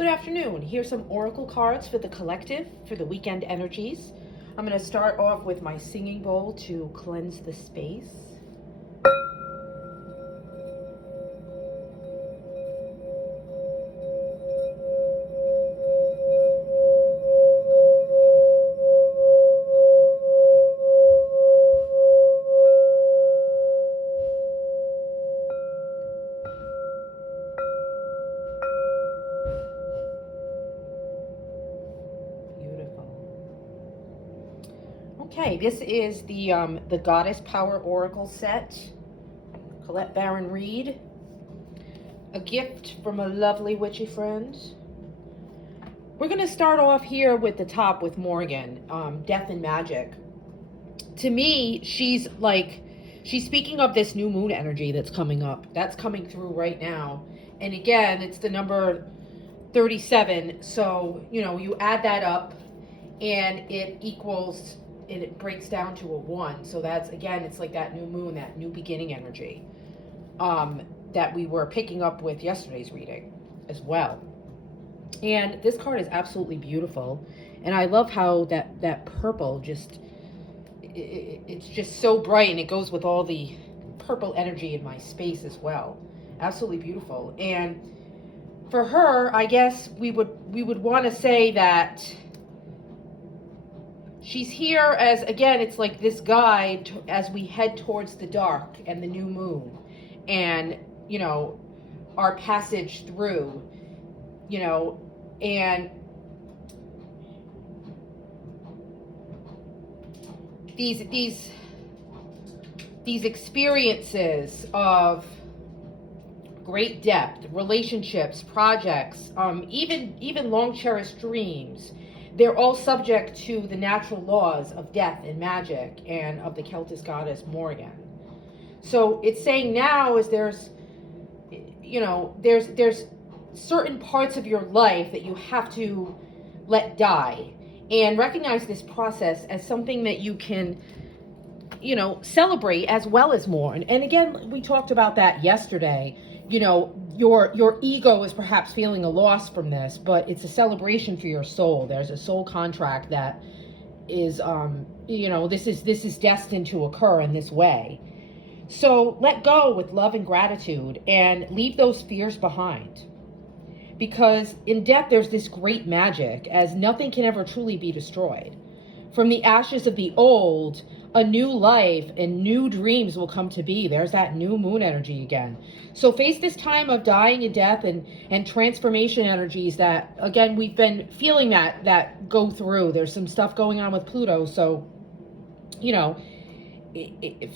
Good afternoon. Here's some oracle cards for the collective for the weekend energies. I'm going to start off with my singing bowl to cleanse the space. Okay, this is the Goddess Power Oracle set. Colette Baron Reed. A gift from a lovely witchy friend. We're going to start off here with the top with Morgan, Death and Magic. To me, she's speaking of this new moon energy that's coming up. That's coming through right now. And again, it's the number 37. So, you add that up and it equals, and it breaks down to a 1. So that's, again, it's like that new moon, that new beginning energy that we were picking up with yesterday's reading as well. And this card is absolutely beautiful. And I love how that purple just, it's just so bright, and it goes with all the purple energy in my space as well. Absolutely beautiful. And for her, I guess we would want to say that she's here as, again, it's like this guide as we head towards the dark and the new moon, and our passage through, and these experiences of great depth, relationships, projects, even long cherished dreams, they're all subject to the natural laws of death and magic and of the Celtic goddess Morgan. So it's saying now is there's certain parts of your life that you have to let die, and recognize this process as something that you can, celebrate as well as mourn. And again, we talked about that yesterday. Your ego is perhaps feeling a loss from this, but it's a celebration for your soul. There's a soul contract that is, this is destined to occur in this way. So let go with love and gratitude and leave those fears behind. Because in death, there's this great magic, as nothing can ever truly be destroyed. From the ashes of the old, a new life and new dreams will come to be. There's that new moon energy again. So face this time of dying and death and transformation energies that, again, we've been feeling that go through. There's some stuff going on with Pluto. So,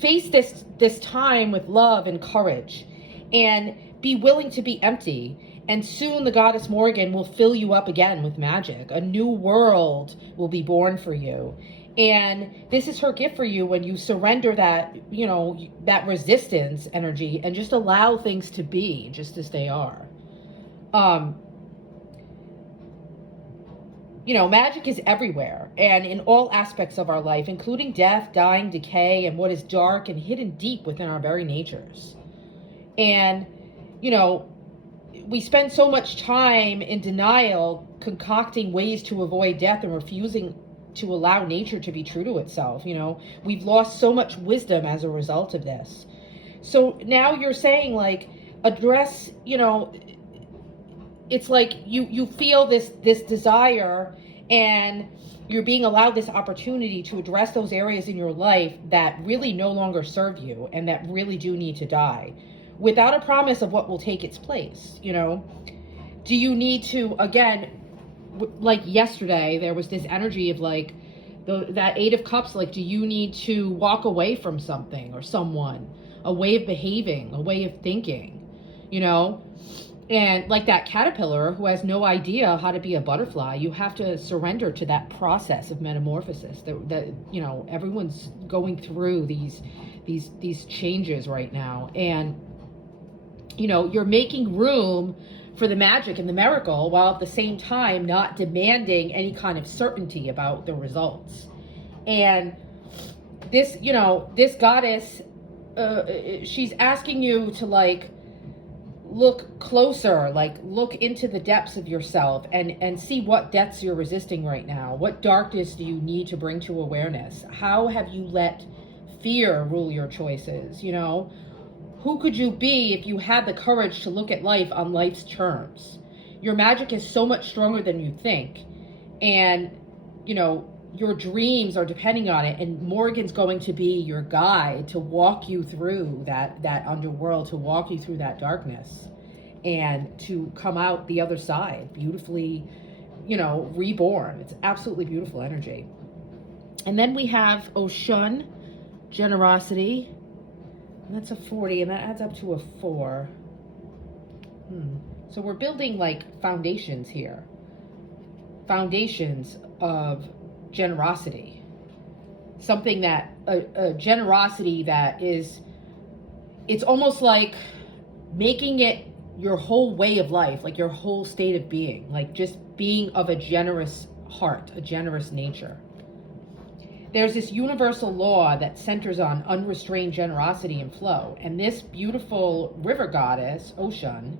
face this time with love and courage, and be willing to be empty. And soon the goddess Morgan will fill you up again with magic. A new world will be born for you. And this is her gift for you when you surrender that, that resistance energy and just allow things to be just as they are. Magic is everywhere and in all aspects of our life, including death, dying, decay, and what is dark and hidden deep within our very natures. And, we spend so much time in denial, concocting ways to avoid death and refusing to allow nature to be true to itself. We've lost so much wisdom as a result of this. So now you're saying, address, it's like you feel this desire, and you're being allowed this opportunity to address those areas in your life that really no longer serve you and that really do need to die, without a promise of what will take its place. Do you need to, again, like yesterday, there was this energy of that 8 of Cups, do you need to walk away from something or someone, a way of behaving, a way of thinking, and like that caterpillar who has no idea how to be a butterfly, you have to surrender to that process of metamorphosis that everyone's going through these changes right now. And you're making room for the magic and the miracle, while at the same time not demanding any kind of certainty about the results. And this, this goddess, she's asking you to look closer, like look into the depths of yourself and see what depths you're resisting right now. What darkness do you need to bring to awareness? How have you let fear rule your choices? You know, who could you be if you had the courage to look at life on life's terms? Your magic is so much stronger than you think. And, you know, your dreams are depending on it. And Morgan's going to be your guide to walk you through that underworld, to walk you through that darkness, and to come out the other side beautifully, you know, reborn. It's absolutely beautiful energy. And then we have Oshun, generosity. And that's a 40, and that adds up to a 4. So we're building like foundations here. Foundations of generosity. Something that, a generosity that is, it's almost like making it your whole way of life, like your whole state of being, like just being of a generous heart, a generous nature. There's this universal law that centers on unrestrained generosity and flow. And this beautiful river goddess, Oshun,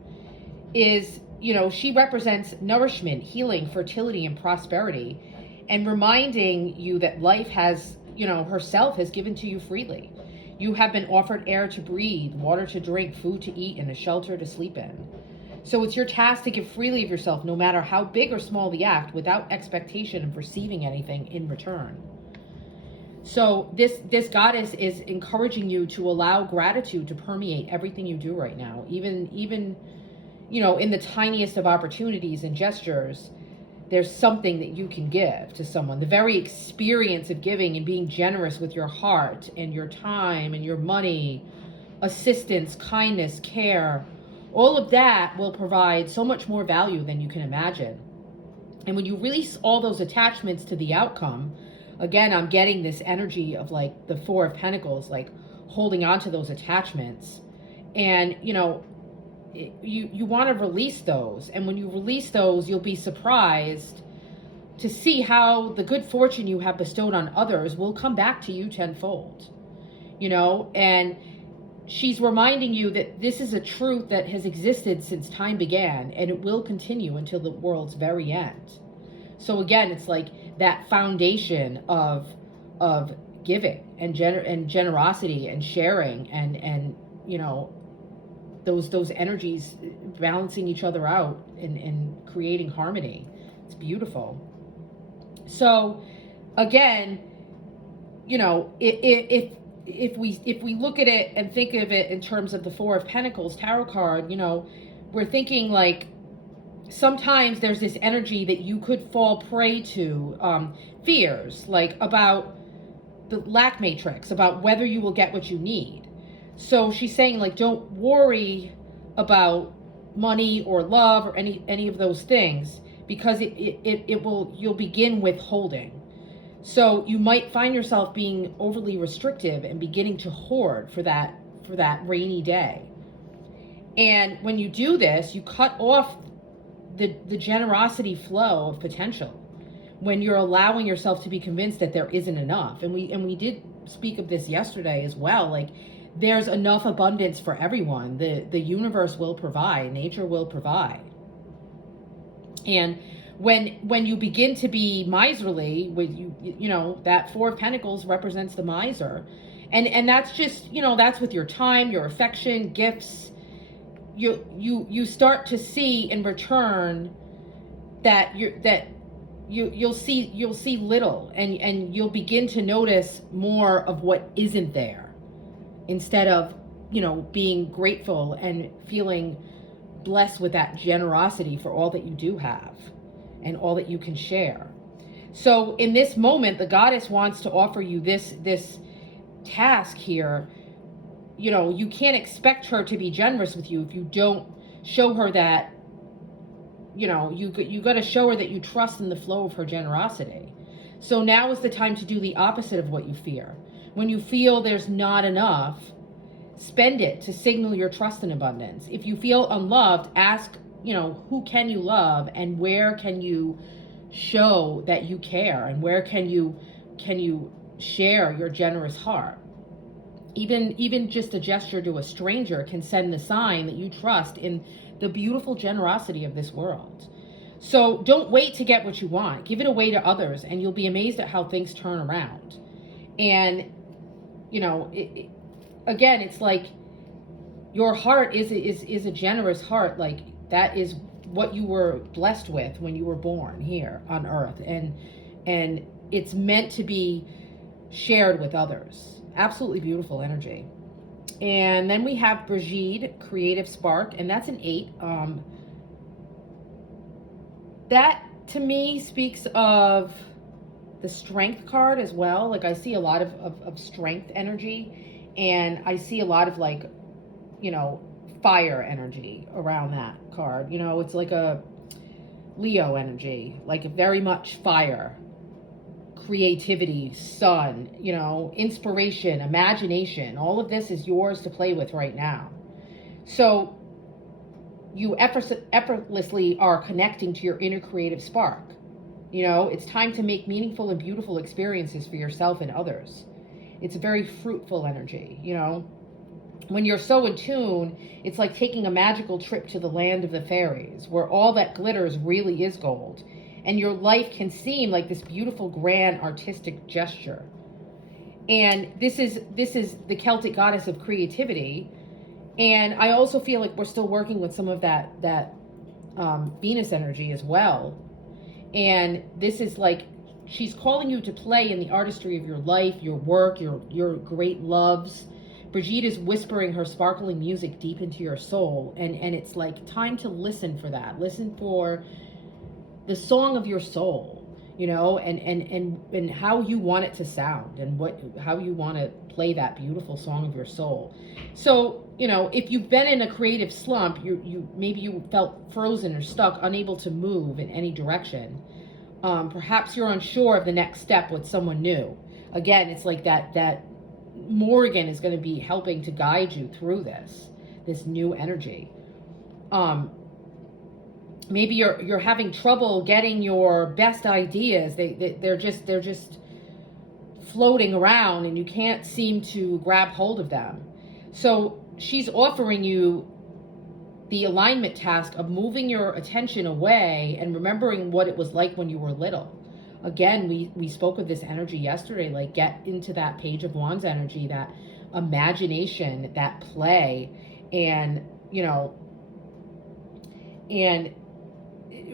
is, you know, she represents nourishment, healing, fertility, and prosperity, and reminding you that life has, you know, herself has given to you freely. You have been offered air to breathe, water to drink, food to eat, and a shelter to sleep in. So it's your task to give freely of yourself, no matter how big or small the act, without expectation of receiving anything in return. So this goddess is encouraging you to allow gratitude to permeate everything you do right now. Even you know, in the tiniest of opportunities and gestures, there's something that you can give to someone. The very experience of giving and being generous with your heart and your time and your money, assistance, kindness, care, all of that will provide so much more value than you can imagine. And when you release all those attachments to the outcome, again, I'm getting this energy of like the 4 of Pentacles, like holding on to those attachments. And, you know, you want to release those. And when you release those, you'll be surprised to see how the good fortune you have bestowed on others will come back to you tenfold. You know, and she's reminding you that this is a truth that has existed since time began, and it will continue until the world's very end. So again, it's like that foundation of giving and generosity and sharing and you know, those energies balancing each other out and creating harmony. It's beautiful. So again, you know, if we look at it and think of it in terms of the 4 of Pentacles tarot card, you know, we're thinking like sometimes there's this energy that you could fall prey to, fears, like about the lack matrix, about whether you will get what you need. So she's saying like, don't worry about money or love or any of those things, because you'll begin withholding. So you might find yourself being overly restrictive and beginning to hoard for that rainy day. And when you do this, you cut off the generosity flow of potential when you're allowing yourself to be convinced that there isn't enough. And we did speak of this yesterday as well. Like, there's enough abundance for everyone. The universe will provide, nature will provide. And when you begin to be miserly, with you know, that 4 of Pentacles represents the miser. And that's just, you know, that's with your time, your affection, gifts. You start to see in return that you'll see little, and you'll begin to notice more of what isn't there, instead of, you know, being grateful and feeling blessed with that generosity for all that you do have and all that you can share. So in this moment, the goddess wants to offer you this task here. You know, you can't expect her to be generous with you if you don't show her that, you know, you got to show her that you trust in the flow of her generosity. So now is the time to do the opposite of what you fear. When you feel there's not enough, spend it to signal your trust in abundance. If you feel unloved, ask, you know, who can you love, and where can you show that you care, and where can you share your generous heart. Even just a gesture to a stranger can send the sign that you trust in the beautiful generosity of this world. So don't wait to get what you want. Give it away to others, and you'll be amazed at how things turn around. And again, it's like your heart is a generous heart. Like that is what you were blessed with when you were born here on earth, and it's meant to be shared with others. Absolutely beautiful energy. And then we have Brigitte, Creative Spark, and that's an 8. That to me speaks of the Strength card as well. Like I see a lot of strength energy, and I see a lot of like, fire energy around that card. It's like a Leo energy, like very much fire, creativity, sun, inspiration, imagination. All of this is yours to play with right now. So you effortlessly are connecting to your inner creative spark. It's time to make meaningful and beautiful experiences for yourself and others. It's a very fruitful energy. When you're so in tune, it's like taking a magical trip to the land of the fairies, where all that glitters really is gold, and your life can seem like this beautiful, grand, artistic gesture. And this is the Celtic goddess of creativity. And I also feel like we're still working with some of that Venus energy as well. And this is like, she's calling you to play in the artistry of your life, your work, your great loves. Brigitte is whispering her sparkling music deep into your soul. And it's like time to listen for that. Listen for the song of your soul, and how you want it to sound, and how you want to play that beautiful song of your soul. So, if you've been in a creative slump, maybe you felt frozen or stuck, unable to move in any direction. Perhaps you're unsure of the next step with someone new. Again, it's like that Morgan is going to be helping to guide you through this new energy. Maybe you're having trouble getting your best ideas. They're just floating around, and you can't seem to grab hold of them. So she's offering you the alignment task of moving your attention away and remembering what it was like when you were little. Again, we spoke of this energy yesterday, like get into that Page of Wands energy, that imagination, that play, and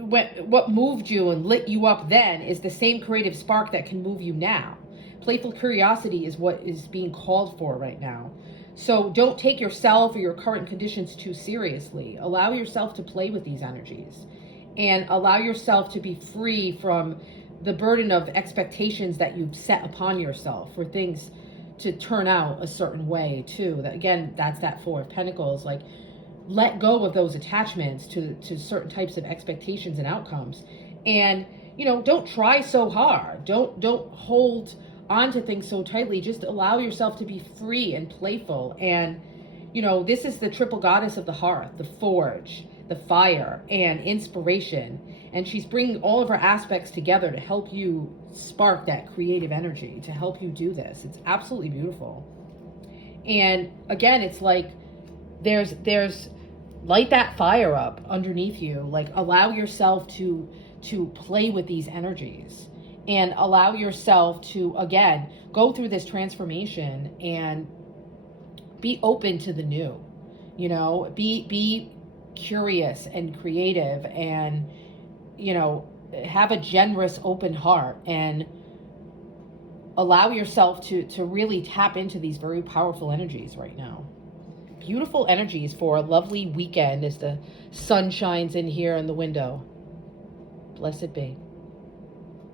what moved you and lit you up then is the same creative spark that can move you now. Playful curiosity is what is being called for right now. So don't take yourself or your current conditions too seriously. Allow yourself to play with these energies, and allow yourself to be free from the burden of expectations that you've set upon yourself for things to turn out a certain way too. That, again, that's that Four of Pentacles. Like, let go of those attachments to certain types of expectations and outcomes. And, don't try so hard. Don't hold on to things so tightly. Just allow yourself to be free and playful. And, this is the triple goddess of the hearth, the forge, the fire, and inspiration. And she's bringing all of her aspects together to help you spark that creative energy, to help you do this. It's absolutely beautiful. And again, it's like there's light that fire up underneath you. Like, allow yourself to play with these energies, and allow yourself to, again, go through this transformation and be open to the new. Be curious and creative, and have a generous, open heart, and allow yourself to really tap into these very powerful energies right now. Beautiful energies for a lovely weekend as the sun shines in here in the window. Blessed be.